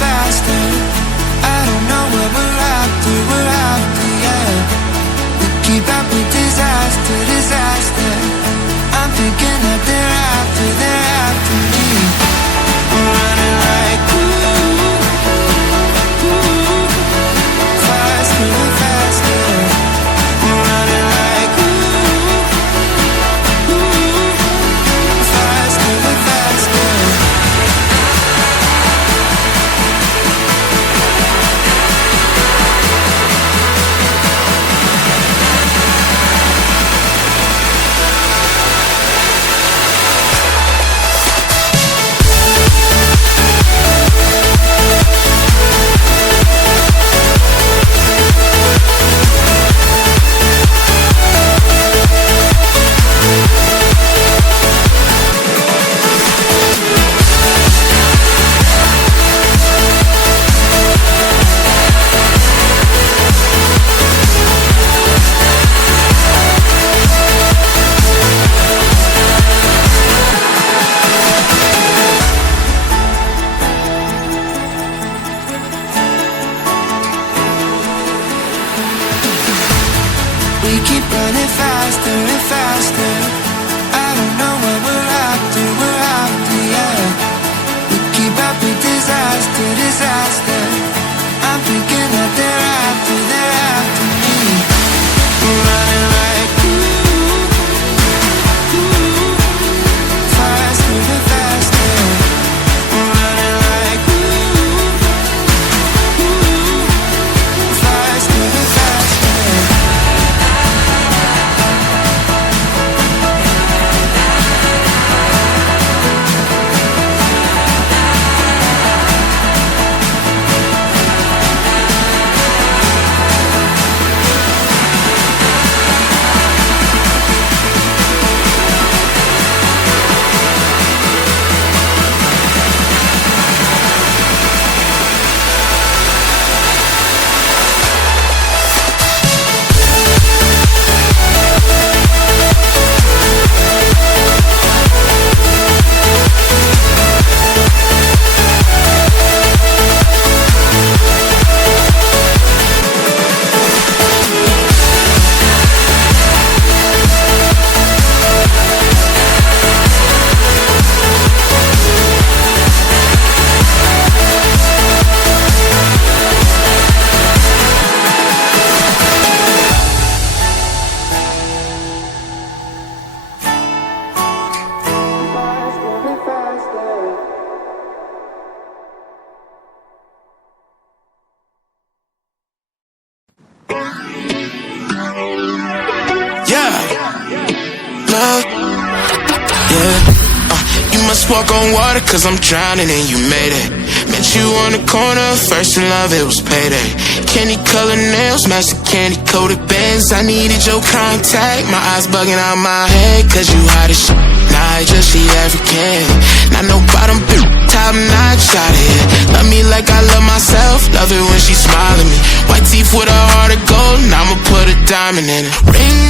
faster. I don't know what we're after, yeah. We keep up with disaster, disaster. I'm thinking that they're after me. We're running like faster, faster. We're running like faster, faster. We keep running faster and faster. I don't know what we're after, yeah. We keep up with disaster, disaster. I'm thinking that they're after me. We're running like faster and faster. We're running like faster and faster. Walk on water cause I'm drowning and you made it. Met you on the corner, first in love, it was payday. Candy colored nails, match the candy coated bands. I needed your contact, my eyes bugging out my head. Cause you hot as shit, nah, I just see African. Not no bottom bitch, top notch out here. Love me like I love myself, love it when she smile at me. White teeth with a heart of gold, and I'ma put a diamond in it. Ring